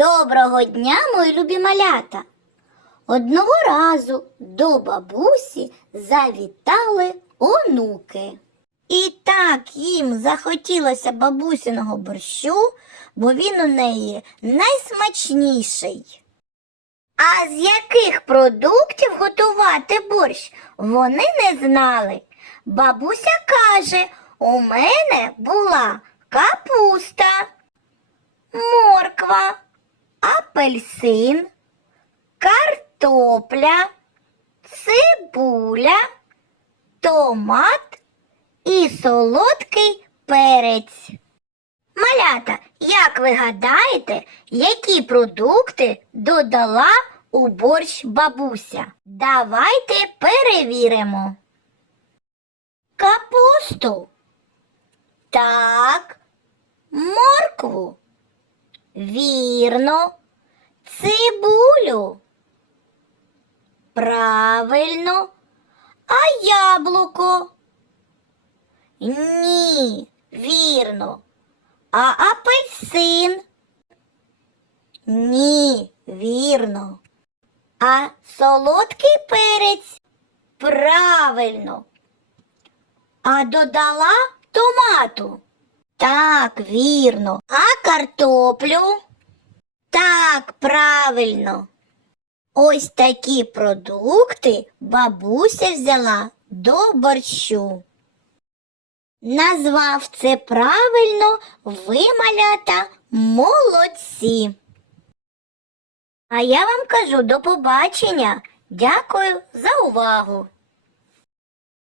Доброго дня, мої любі малята! Одного разу до бабусі завітали онуки. І так їм захотілося бабусиного борщу, бо він у неї найсмачніший. А з яких продуктів готувати борщ вони не знали. Бабуся каже, у мене була капуста, морква, апельсин, картопля, цибуля, томат і солодкий перець. Малята, як ви гадаєте, які продукти додала у борщ бабуся? Давайте перевіримо. Капусту. Так. Моркву. Вірно. Цибулю. Правильно. А яблуко? Ні, вірно. А апельсин? Ні, вірно. А солодкий перець? Правильно. А додала томату? Так, вірно. А картоплю? Так, правильно. Ось такі продукти бабуся взяла до борщу. Назвав це правильно ви, малята, молодці. А я вам кажу до побачення. Дякую за увагу.